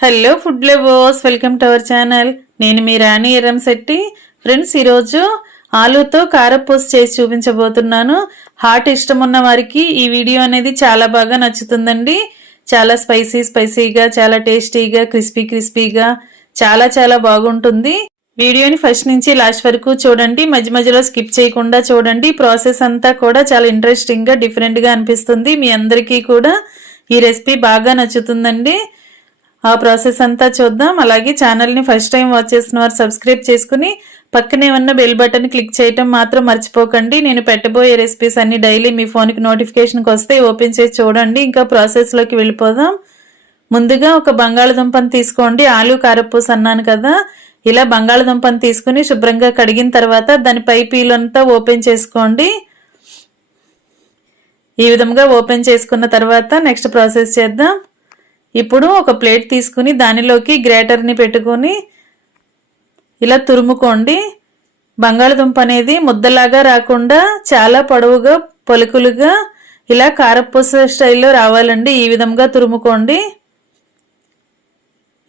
Hello food lovers, welcome to our channel. నేను మీ రాణి Erramsetti. Friends, ఈరోజు ఆలూతో కారపూస చేసి చూపించబోతున్నాను. హాట్ ఇష్టం ఉన్న వారికి ఈ వీడియో అనేది చాలా బాగా నచ్చుతుందండి. చాలా స్పైసీగా, చాలా టేస్టీగా, క్రిస్పీగా చాలా చాలా బాగుంటుంది. వీడియోని ఫస్ట్ నుంచి లాస్ట్ వరకు చూడండి. మధ్య మధ్యలో స్కిప్ చేయకుండా చూడండి. ప్రాసెస్ అంతా కూడా చాలా ఇంట్రెస్టింగ్గా, డిఫరెంట్గా అనిపిస్తుంది. మీ అందరికీ కూడా ఈ రెసిపీ బాగా నచ్చుతుందండి. ఆ ప్రాసెస్ అంతా చూద్దాం. అలాగే ఛానల్ని ఫస్ట్ టైం వాచ్ చేసిన వారు సబ్స్క్రైబ్ చేసుకుని పక్కనే ఉన్న బెల్ బటన్ క్లిక్ చేయటం మాత్రం మర్చిపోకండి. నేను పెట్టబోయే రెసిపీస్ అన్ని డైలీ మీ ఫోన్కి నోటిఫికేషన్కి వస్తే ఓపెన్ చేసి చూడండి. ఇంకా ప్రాసెస్లోకి వెళ్ళిపోదాం. ముందుగా ఒక బంగాళదుంపను తీసుకోండి. ఆలు కారపూస అన్నాను కదా, ఇలా బంగాళదుంపను తీసుకుని శుభ్రంగా కడిగిన తర్వాత దాని పై పీలంతా ఓపెన్ చేసుకోండి. ఈ విధంగా ఓపెన్ చేసుకున్న తర్వాత నెక్స్ట్ ప్రాసెస్ చేద్దాం. ఇప్పుడు ఒక ప్లేట్ తీసుకుని దానిలోకి గ్రేటర్ని పెట్టుకొని ఇలా తురుముకోండి. బంగాళదుంప అనేది ముద్దలాగా రాకుండా చాలా పొడవుగా, పలుకులుగా ఇలా కారపూస స్టైల్లో రావాలండి. ఈ విధంగా తురుముకోండి.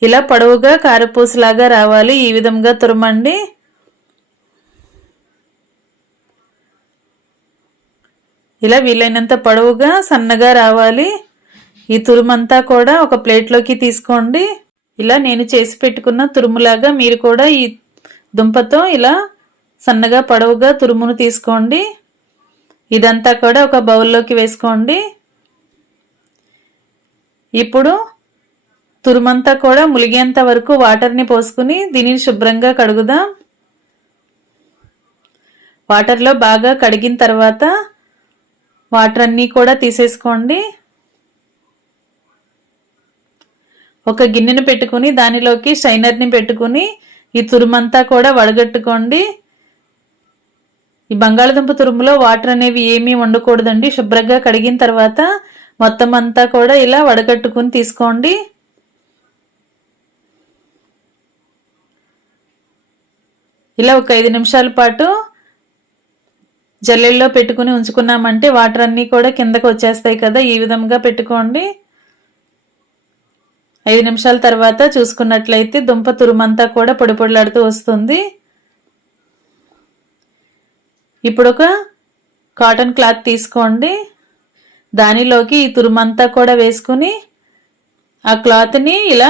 ఇలా పొడవుగా కారపూసలాగా రావాలి. ఈ విధంగా తురమండి. ఇలా వీలైనంత పొడవుగా, సన్నగా రావాలి. ఈ తురుమంతా కూడా ఒక ప్లేట్లోకి తీసుకోండి. ఇలా నేను చేసి పెట్టుకున్న తురుములాగా మీరు కూడా ఈ దుంపతో ఇలా సన్నగా పొడవుగా తురుమును తీసుకోండి. ఇదంతా కూడా ఒక బౌల్లోకి వేసుకోండి. ఇప్పుడు తురుమంతా కూడా ములిగేంత వరకు వాటర్ని పోసుకుని దీనిని శుభ్రంగా కడుగుదాం. వాటర్లో బాగా కడిగిన తర్వాత వాటర్ అన్నీ కూడా తీసేసుకోండి. ఒక గిన్నెను పెట్టుకుని దానిలోకి స్ట్రైనర్ని పెట్టుకుని ఈ తురుమంతా కూడా వడగట్టుకోండి. ఈ బంగాళదుంప తురుములో వాటర్ అనేవి ఏమీ ఉండకూడదండి. శుభ్రంగా కడిగిన తర్వాత మొత్తం అంతా కూడా ఇలా వడగట్టుకుని తీసుకోండి. ఇలా ఒక 5 నిమిషాల పాటు జల్లెల్లో పెట్టుకుని ఉంచుకున్నామంటే వాటర్ అన్నీ కూడా కిందకు వచ్చేస్తాయి కదా. ఈ విధంగా పెట్టుకోండి. 5 నిమిషాల తర్వాత చూసుకున్నట్లయితే దుంప తురుమంతా కూడా పొడి పొడిలాడుతూ వస్తుంది. ఇప్పుడు ఒక కాటన్ క్లాత్ తీసుకోండి. దానిలోకి ఈ తురుమంతా కూడా వేసుకుని ఆ క్లాత్ని ఇలా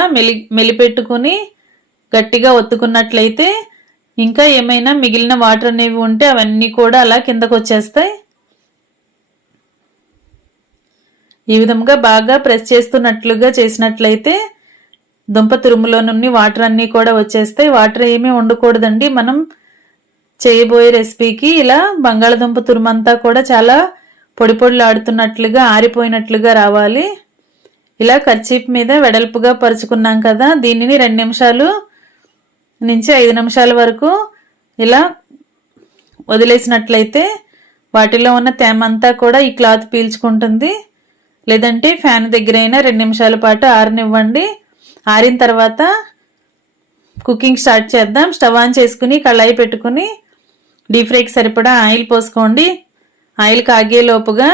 మెలిపెట్టుకుని గట్టిగా ఒత్తుకున్నట్లయితే ఇంకా ఏమైనా మిగిలిన వాటర్ అనేవి ఉంటే అవన్నీ కూడా అలా కిందకు వచ్చేస్తాయి. ఈ విధంగా బాగా ప్రెస్ చేస్తున్నట్లుగా చేసినట్లయితే దుంప తురుములో నుండి వాటర్ అన్నీ కూడా వచ్చేస్తాయి. వాటర్ ఏమీ ఉండకూడదండి. మనం చేయబోయే రెసిపీకి ఇలా బంగాళదుంప తురుమంతా కూడా చాలా పొడి పొడిలాడుతున్నట్లుగా, ఆరిపోయినట్లుగా రావాలి. ఇలా కర్చీప్ మీద వెడల్పుగా పరుచుకున్నాం కదా, దీనిని 2 నిమిషాలు నుంచి 5 నిమిషాల వరకు ఇలా వదిలేసినట్లయితే వాటిలో ఉన్న తేమంతా కూడా ఈ క్లాత్ పీల్చుకుంటుంది. లేదంటే ఫ్యాన్ దగ్గర అయినా 2 నిమిషాల పాటు ఆరనివ్వండి. ఆరిన తర్వాత కుకింగ్ స్టార్ట్ చేద్దాం. స్టవ్ ఆన్ చేసుకుని కళాయి పెట్టుకుని డీప్ ఫ్రైకి సరిపడా ఆయిల్ పోసుకోండి. ఆయిల్ కాగేలోపుగా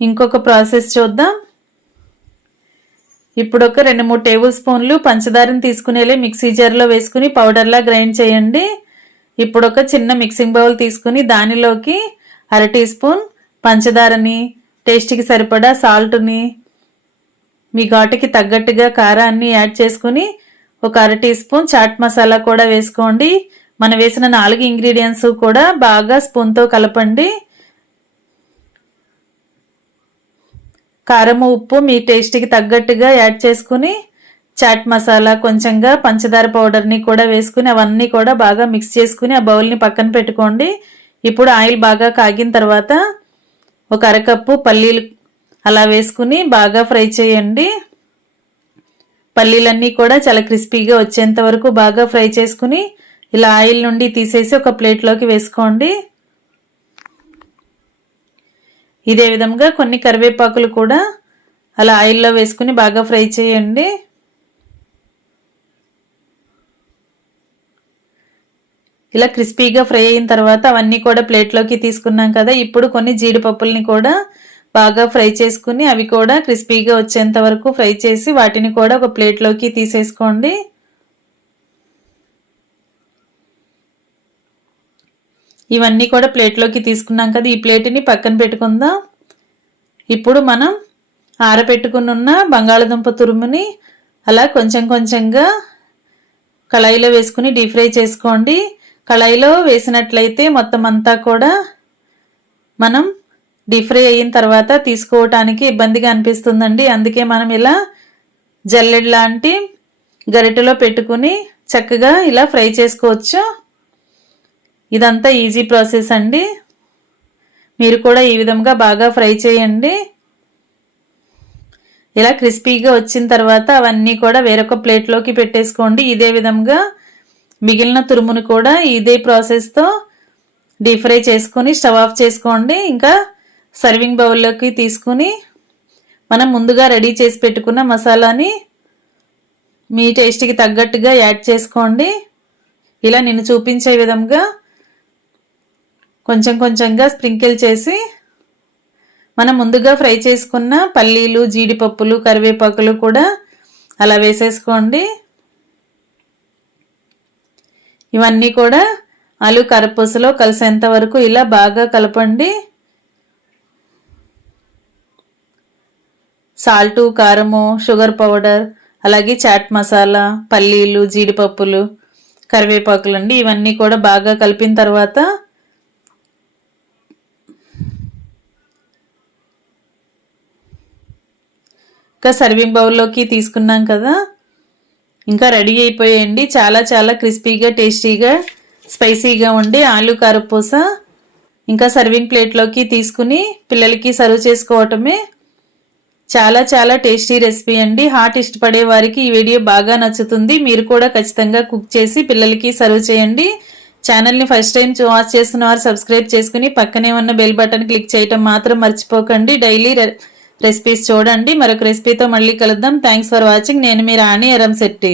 ఇంకొక ప్రాసెస్ చూద్దాం. ఇప్పుడు ఒక 2-3 టేబుల్ స్పూన్లు పంచదారని తీసుకునేలే మిక్సీ జార్లో వేసుకుని పౌడర్లా గ్రైండ్ చేయండి. ఇప్పుడు ఒక చిన్న మిక్సింగ్ బౌల్ తీసుకుని దానిలోకి 1/2 టీ స్పూన్ పంచదారని, టేస్ట్కి సరిపడా సాల్ట్ని, మీ ఘాటుకి తగ్గట్టుగా కారాన్ని యాడ్ చేసుకుని ఒక 1/2 టీ స్పూన్ చాట్ మసాలా కూడా వేసుకోండి. మనం వేసిన 4 ఇంగ్రీడియంట్స్ కూడా బాగా స్పూన్తో కలపండి. కారం, ఉప్పు మీ టేస్ట్కి తగ్గట్టుగా యాడ్ చేసుకుని చాట్ మసాలా, కొంచెంగా పంచదార పౌడర్ని కూడా వేసుకుని అవన్నీ కూడా బాగా మిక్స్ చేసుకుని ఆ బౌల్ని పక్కన పెట్టుకోండి. ఇప్పుడు ఆయిల్ బాగా కాగిన తర్వాత ఒక 1/2 కప్పు పల్లీలు అలా వేసుకుని బాగా ఫ్రై చేయండి. పల్లీలన్నీ కూడా చాలా క్రిస్పీగా వచ్చేంత వరకు బాగా ఫ్రై చేసుకుని ఇలా ఆయిల్ నుండి తీసేసి ఒక ప్లేట్లోకి వేసుకోండి. ఇదే విధంగా కొన్ని కరివేపాకులు కూడా అలా ఆయిల్లో వేసుకుని బాగా ఫ్రై చేయండి. ఇలా క్రిస్పీగా ఫ్రై అయిన తర్వాత అవన్నీ కూడా ప్లేట్లోకి తీసుకున్నాం కదా. ఇప్పుడు కొన్ని జీడిపప్పుల్ని కూడా బాగా ఫ్రై చేసుకుని అవి కూడా క్రిస్పీగా వచ్చేంత వరకు ఫ్రై చేసి వాటిని కూడా ఒక ప్లేట్లోకి తీసేసుకోండి. ఇవన్నీ కూడా ప్లేట్లోకి తీసుకున్నాం కదా, ఈ ప్లేట్ని పక్కన పెట్టుకుందాం. ఇప్పుడు మనం ఆరబెట్టుకున్న బంగాళదుంప తురుముని అలా కొంచెం కొంచెంగా కళాయిలో వేసుకుని డీప్ ఫ్రై చేసుకోండి. కళాయిలో వేసినట్లయితే మొత్తం అంతా కూడా మనం డీప్ ఫ్రై అయిన తర్వాత తీసుకోవటానికి ఇబ్బందిగా అనిపిస్తుందండి. అందుకే మనం ఇలా జల్లెడ లాంటి గరిటెలో పెట్టుకుని చక్కగా ఇలా ఫ్రై చేసుకోవచ్చు. ఇదంతా ఈజీ ప్రాసెస్ అండి. మీరు కూడా ఈ విధంగా బాగా ఫ్రై చేయండి. ఇలా క్రిస్పీగా వచ్చిన తర్వాత అవన్నీ కూడా వేరొక ప్లేట్లోకి పెట్టేసుకోండి. ఇదే విధంగా మిగిలిన తురుమును కూడా ఇదే ప్రాసెస్తో డీప్ ఫ్రై చేసుకొని స్టవ్ ఆఫ్ చేసుకోండి. ఇంకా సర్వింగ్ బౌల్లోకి తీసుకుని మనం ముందుగా రెడీ చేసి పెట్టుకున్న మసాలాని మీ టేస్ట్కి తగ్గట్టుగా యాడ్ చేసుకోండి. ఇలా నేను చూపించే విధంగా కొంచెం కొంచెంగా స్ప్రింకిల్ చేసి మనం ముందుగా ఫ్రై చేసుకున్న పల్లీలు, జీడిపప్పులు, కరివేపాకులు కూడా అలా వేసేసుకోండి. ఇవన్నీ కూడా ఆలు కారపూసలో కలిసేంత వరకు ఇలా బాగా కలపండి. సాల్టు, కారము, షుగర్ పౌడర్, అలాగే చాట్ మసాలా, పల్లీలు, జీడిపప్పులు, కరివేపాకులు అండి, ఇవన్నీ కూడా బాగా కలిపిన తర్వాత ఇంకా సర్వింగ్ బౌల్లోకి తీసుకున్నాం కదా, ఇంకా రెడీ అయిపోయాయండి. చాలా చాలా క్రిస్పీగా, టేస్టీగా, స్పైసీగా ఉండే ఆలు కారపూస. ఇంకా సర్వింగ్ ప్లేట్లోకి తీసుకుని పిల్లలకి సర్వ్ చేసుకోవటమే. చాలా చాలా టేస్టీ రెసిపీ అండి. హాట్ ఇష్టపడే వారికి ఈ వీడియో బాగా నచ్చుతుంది. మీరు కూడా ఖచ్చితంగా కుక్ చేసి పిల్లలకి సర్వ్ చేయండి. ఛానల్ని ఫస్ట్ టైం వాచ్ చేస్తున్న వారు సబ్స్క్రైబ్ చేసుకుని పక్కనే ఉన్న బెల్ బటన్ క్లిక్ చేయటం మాత్రం మర్చిపోకండి. డైలీ రెసిపీస్ చూడండి. మరొక రెసిపీతో మళ్ళీ కలుద్దాం. Thanks for watching. నేను మీ రాణి ఎరంశెట్టి.